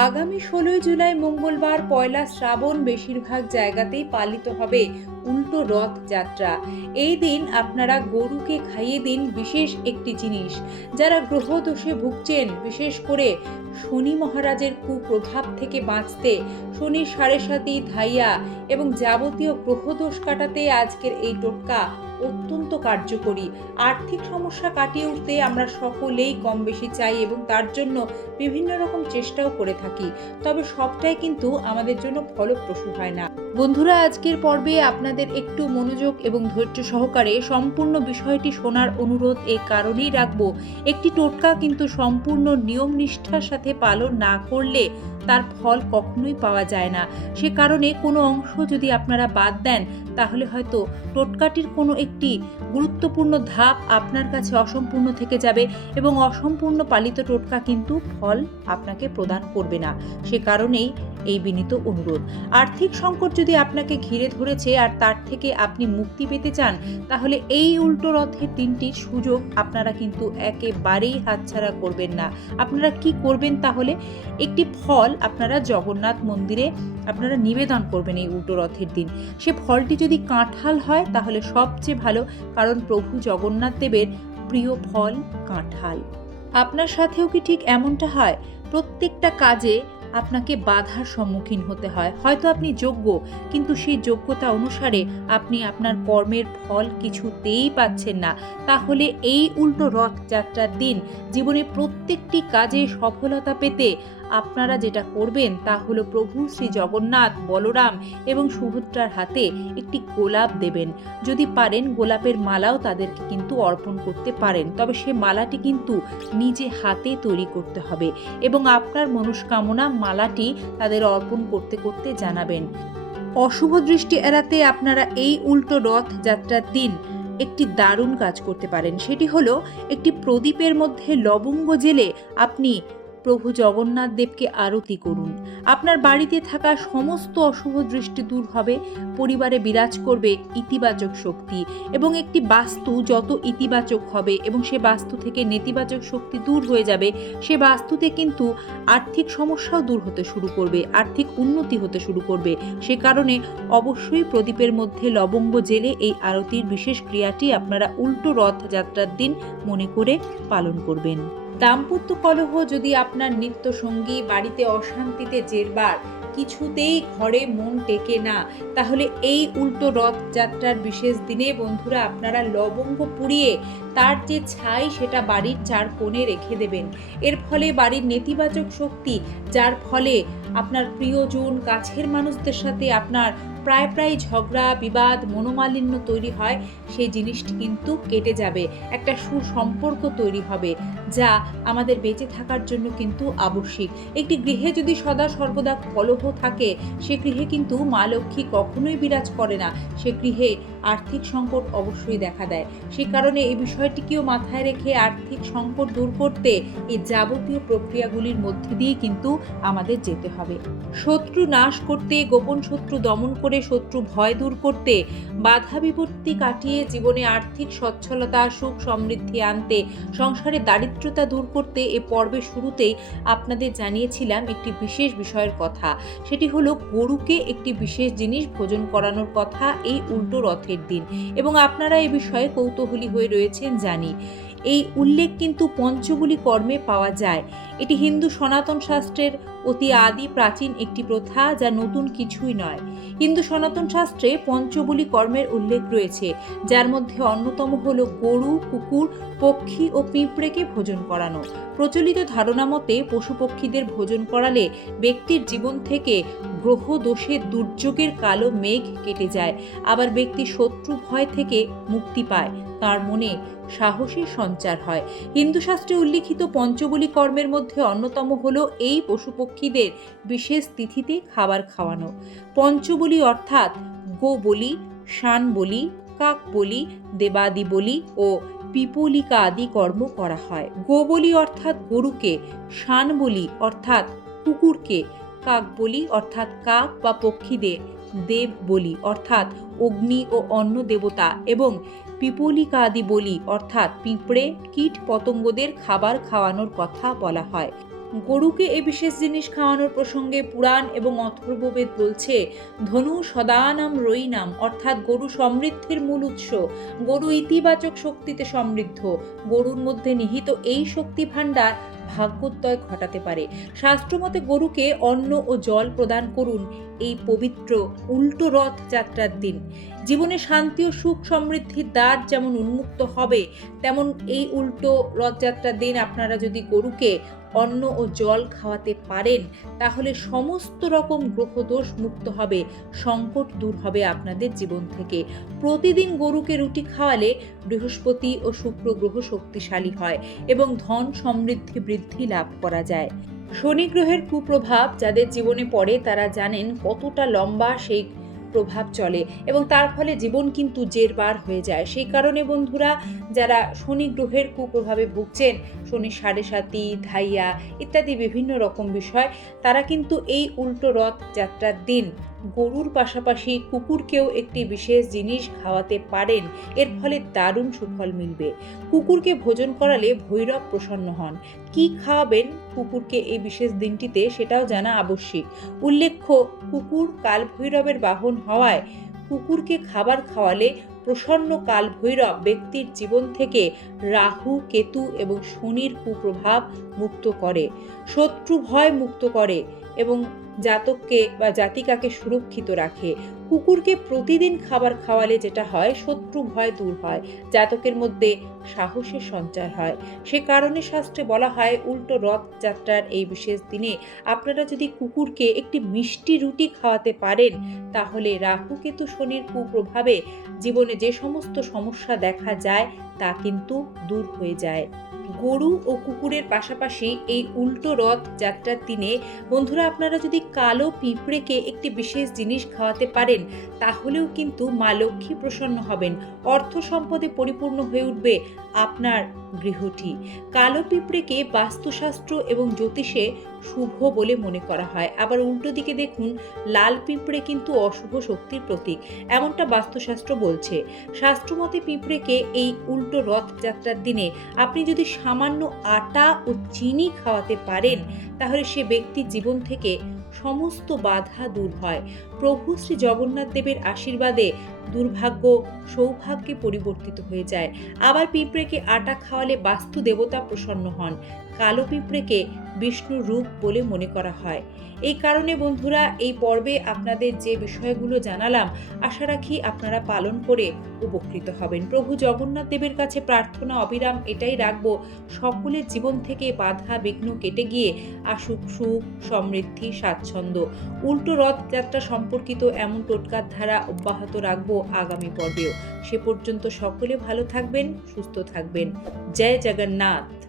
আগামী ষোলোই জুলাই মঙ্গলবার পয়লা শ্রাবণ বেশিরভাগ জায়গাতেই পালিত হবে উল্টো রথ যাত্রা এই দিন আপনারা গরুকে খাইয়ে দিন বিশেষ একটি জিনিস। যারা গ্রহ দোষে ভুগছেন, বিশেষ করে শনি মহারাজের কুপ্রভাব থেকে বাঁচতে শনির সাড়ে সাতি ধাইয়া এবং যাবতীয় গ্রহ দোষ কাটাতে আজকের এই টোটকা অত্যন্ত কার্যকরী। আর্থিক সমস্যা কাটিয়ে উঠতে আমরা সকলেই কম বেশি চাই এবং তার জন্য বিভিন্ন রকম চেষ্টাও করে থাকি। তবে সবটাই কিন্তু আমাদের জন্য ফলপ্রসূ হয় না। বন্ধুরা, আজকের পর্বে আপনাদের একটু মনোযোগ এবং ধৈর্য সহকারে সম্পূর্ণ বিষয়টি শোনার অনুরোধ এই কারণেই রাখব। একটি টোটকা কিন্তু সম্পূর্ণ নিয়ম নিষ্ঠার সাথে পালন না করলে তার ফল কখনোই পাওয়া যায় না। সে কারণে কোনো অংশ যদি আপনারা বাদ দেন, তাহলে হয়তো টোটকাটির কোনো একটি গুরুত্বপূর্ণ ধাপ আপনার কাছে অসম্পূর্ণ থেকে যাবে এবং অসম্পূর্ণ পালিত টোটকা কিন্তু ফল আপনাকে প্রদান করবে না। সে কারণেই এই বিনীত অনুরোধ। আর্থিক সংকট যদি আপনাকে ঘিরে ধরেছে আর তার থেকে আপনি মুক্তি পেতে চান, তাহলে এই উল্টো রথের তিনটি সুযোগ আপনারা কিন্তু একেবারেই হাতছাড়া করবেন না। আপনারা কি করবেন তাহলে? একটি ফল আপনারা জগন্নাথ মন্দিরে আপনারা নিবেদন করবেন এই উল্টো রথের দিন। সে ফলটি যদি কাঁঠাল হয়, তাহলে সবচেয়ে ভালো কারণ প্রভু জগন্নাথ দেবের প্রিয় ফল কাঁঠাল। আপনার সাথেও কি ঠিক এমনটা হয়? প্রত্যেকটা কাজে আপনাকে বাধার সম্মুখীন হতে হয়। হয়তো আপনি যোগ্য, কিন্তু সেই যোগ্যতা অনুসারে আপনি আপনার কর্মের ফল কিছুতেই পাচ্ছেন না। তাহলে এই উল্টো রথযাত্রার দিন জীবনে প্রত্যেকটি কাজে সফলতা পেতে আপনারা যেটা করবেন তা হলো প্রভু শ্রী জগন্নাথ, বলরাম এবং সুভদ্রার হাতে একটি গোলাপ দেবেন। যদি পারেন গোলাপের মালাও তাদেরকে কিন্তু অর্পণ করতে পারেন। তবে সে মালাটি কিন্তু নিজে হাতে তৈরি করতে হবে এবং আপনার মনস্কামনা মালাটি তাদের অর্পণ করতে করতে জানাবেন। অশুভ দৃষ্টি এড়াতে আপনারা এই উল্টো রথ যাত্রার দিন একটি দারুণ কাজ করতে পারেন। সেটি হলো একটি প্রদীপের মধ্যে লবঙ্গ জেলে আপনি প্রভু জগন্নাথ দেবকে আরতি করুন। আপনার বাড়িতে থাকা সমস্ত অশুভ দৃষ্টি দূর হবে, পরিবারে বিরাজ করবে ইতিবাচক শক্তি এবং একটি বাস্তু যত ইতিবাচক হবে এবং সে বাস্তু থেকে নেতিবাচক শক্তি দূর হয়ে যাবে, সে বাস্তুতে কিন্তু আর্থিক সমস্যাও দূর হতে শুরু করবে, আর্থিক উন্নতি হতে শুরু করবে। সে কারণে অবশ্যই প্রদীপের মধ্যে লবঙ্গ জেলে এই আরতির বিশেষ ক্রিয়াটি আপনারা উল্টো রথযাত্রার দিন মনে করে পালন করবেন। দাম্পত্য কলহ যদি আপনার নিত্য সঙ্গী বাড়িতে অশান্তিতে জেরবার, কিছুতেই ঘরে মন টেকে না, তাহলে এই উল্টো রথযাত্রার বিশেষ দিনে বন্ধুরা আপনারা লবঙ্গ পুড়িয়ে তার যে ছাই সেটা বাড়ির চার কোণে রেখে দেবেন। এর ফলে বাড়ির নেতিবাচক শক্তি, যার ফলে আপনার প্রিয়জন, কাছের মানুষদের সাথে আপনার প্রায় প্রায় ঝগড়া, বিবাদ, মনোমালিন্য তৈরি হয়, সেই জিনিসটি কিন্তু কেটে যাবে। একটা সুসম্পর্ক তৈরি হবে যা আমাদের বেঁচে থাকার জন্য কিন্তু আবশ্যিক। একটি গৃহে যদি সদা সর্বদা কলহ থাকে, সে গৃহে কিন্তু মা লক্ষ্মী কখনোই বিরাজ করে না। সে গৃহে আর্থিক সংকট অবশ্যই দেখা দেয়। সে কারণে এই বিষয়টিকেও মাথায় রেখে আর্থিক সংকট দূর করতে এই যাবতীয় প্রক্রিয়াগুলির মধ্যে দিয়ে কিন্তু আমাদের যেতে হবে শত্রু নাশ করতে, গোপন শত্রু দমন করে, শত্রু ভয় দূর করতে, বাধা বিপত্তি কাটিয়ে জীবনে আর্থিক সচ্ছলতা, সুখ সমৃদ্ধি আনতে, সংসারে দারিদ্রতা দূর করতে এ পর্বের শুরুতেই আপনাদের জানিয়েছিলাম একটি বিশেষ বিষয়ের কথা। সেটি হলো গরুকে একটি বিশেষ জিনিস ভোজন করানোর কথা এই উল্টো রথের দিন। এবং আপনারা এ বিষয়ে কৌতূহলী হয়ে রয়েছেন জানি। এই উল্লেখ কিন্তু পঞ্চগুলি কর্মে পাওয়া যায়। এটি হিন্দু সনাতন শাস্ত্রের অতি আদি প্রাচীন একটি প্রথা যা নতুন কিছুই নয়। হিন্দু সনাতন শাস্ত্রে পঞ্চবলি কর্মের উল্লেখ রয়েছে, যার মধ্যে অন্যতম হল গরু, কুকুর, পক্ষী ও পিঁপড়েকে ভোজন করানো। প্রচলিত ধারণা মতে পশু পক্ষীদের ভোজন করালে ব্যক্তির জীবন থেকে গ্রহ দোষের দুর্যোগের কালো মেঘ কেটে যায়, আবার ব্যক্তি শত্রু ভয় থেকে মুক্তি পায়, তার মনে সাহসের সঞ্চার হয়। হিন্দু শাস্ত্রে উল্লিখিত পঞ্চবলি কর্মের মধ্যে অন্যতম হল এই পশু পক্ষীদের বিশেষ তিথিতে খাবার খাওয়ানো। পঞ্চবলি অর্থাৎ গো বলি শান বলি কাক বলি দেবাদি বলি ও পিপলিকা আদি কর্ম করা হয়। গোবলি অর্থাৎ গরুকে শান বলি অর্থাৎ কুকুরকে কাক বলি অর্থাৎ কাক বা পক্ষীদের দেব বলি অর্থাৎ অগ্নি ও অন্য দেবতা এবং পিপলিকা আদি বলি অর্থাৎ পিঁপড়ে কীট পতঙ্গদের খাবার খাওয়ানোর কথা বলা হয়। গরুকে এই বিশেষ জিনিস খাওয়ানোর প্রসঙ্গে পুরাণ এবং অথর্ববেদ বলছে, ধনু সদানাম রইনাম অর্থাৎ গরু সমৃদ্ধির মূল উৎস। গরু ইতিবাচক শক্তিতে সমৃদ্ধ। গরুর মধ্যে নিহিত এই শক্তি ভাণ্ডার ভাগ্যোদয় ঘটাতে পারে। শাস্ত্রমতে গরুকে অন্ন ও জল প্রদান করুন এই পবিত্র উল্টো রথ যাত্রার দিন। জীবনে শান্তি ও সুখ সমৃদ্ধির দ্বার যেমন উন্মুক্ত হবে, তেমন এই উল্টো রথযাত্রার দিন আপনারা যদি গরুকে অন্ন ও জল খাওয়াতে পারেন, তাহলে সমস্ত রকম গ্রহদোষ মুক্ত হবে, সংকট দূর হবে আপনাদের জীবন থেকে। প্রতিদিন গরুকে রুটি খাওয়ালে বৃহস্পতি ও শুক্র গ্রহ শক্তিশালী হয় এবং ধন সমৃদ্ধি বৃদ্ধি লাভ করা যায়। শনি গ্রহের কুপ্রভাব যাদের জীবনে পড়ে তারা জানেন কতটা লম্বা সেই প্রভাব চলে এবং তার ফলে জীবন কিন্তু জেরবার হয়ে যায়। সেই কারণে বন্ধুরা, যারা শনি গ্রহের কুপ্রভাবে ভুগছেন, শনি সাড়ে সাতি, ধাইয়া ইত্যাদি বিভিন্ন রকম বিষয়, তারা কিন্তু এই উল্টো রথ যাত্রার দিন গরুর পাশাপাশি কুকুরকেও একটি বিশেষ জিনিস খাওয়াতে পারেন। এর ফলে দারুণ সুফল মিলবে। কুকুরকে ভোজন করালে ভৈরব প্রসন্ন হন। কি খাওয়াবেন কুকুরকে এই বিশেষ দিনটিতে সেটাও জানা আবশ্যিক। উল্লেখ্য, কুকুর কাল ভৈরবের বাহন হওয়ায় কুকুরকে খাবার খাওয়ালে প্রসন্ন কাল ভৈরব ব্যক্তির জীবন থেকে রাহু, কেতু এবং শনির কুপ্রভাব মুক্ত করে, শত্রু ভয় মুক্ত করে এবং জাতককে বা জাতিকাকে সুরক্ষিত রাখে। কুকুরকে প্রতিদিন খাবার খাওয়ালে যেটা হয়, শত্রু ভয় দূর হয়, জাতকের মধ্যে সাহসের সঞ্চার হয়। সে কারণে শাস্ত্রে বলা হয়, উল্টো রথযাত্রার এই বিশেষ দিনে আপনারা যদি কুকুরকে একটি মিষ্টি রুটি খাওয়াতে পারেন, তাহলে রাহু কেতু শনির কুপ্রভাবে জীবনে যে সমস্ত সমস্যা দেখা যায়, তা কিন্তু দূর হয়ে যায়। গরু ও কুকুরের পাশাপাশি এই উল্টো রথ যাত্রার দিনে বন্ধুরা আপনারা যদি কালো পিঁপড়েকে একটি বিশেষ জিনিস খাওয়াতে পারেন, তাহলেও কিন্তু মা লক্ষ্মী প্রসন্ন হবেন। অর্থ সম্পদে পরিপূর্ণ হয়ে উঠবে আপনার গৃহটি। কালো পিঁপড়েকে বাস্তুশাস্ত্র এবং জ্যোতিষে শুভ বলে মনে করা হয়। আবার উল্টো দিকে দেখুন, লাল পিঁপড়ে কিন্তু অশুভ শক্তির প্রতীক। এমনটা বাস্তুশাস্ত্র বলছে। শাস্ত্রমতে পিঁপড়েকে এই উল্টো রথযাত্রার দিনে আপনি যদি সামান্য আটা ও চিনি খাওয়াতে পারেন, তাহলে সে ব্যক্তির জীবন থেকে সমস্ত বাধা দূর হয়। প্রভু শ্রী জগন্নাথ দেবের আশীর্বাদে দুর্ভাগ্য সৌভাগ্যে পরিবর্তিত হয়ে যায়। আবার পিঁপড়েকে আটা খাওয়ালে বাস্তু দেবতা প্রসন্ন হন। কালো পিঁপড়েকে বিষ্ণুর রূপ বলে মনে করা হয়। এই কারণে বন্ধুরা, এই পর্বে আপনাদের যে বিষয়গুলো জানালাম, আশা রাখি আপনারা পালন করে উপকৃত হবেন। প্রভু জগন্নাথ দেবের কাছে প্রার্থনা, অবিরাম এটাই রাখব, সকলের জীবন থেকে বাধা, বিঘ্ন কেটে গিয়ে আসুক সুখ, সমৃদ্ধি, স্বাচ্ছন্দ্য। উল্টো রথযাত্রা সম্পর্কিত এমন টোটকার ধারা অব্যাহত রাখব আগামী পর্বেও। সে পর্যন্ত সকলে ভালো থাকবেন সুস্থ থাকবেন। জয় জগন্নাথ।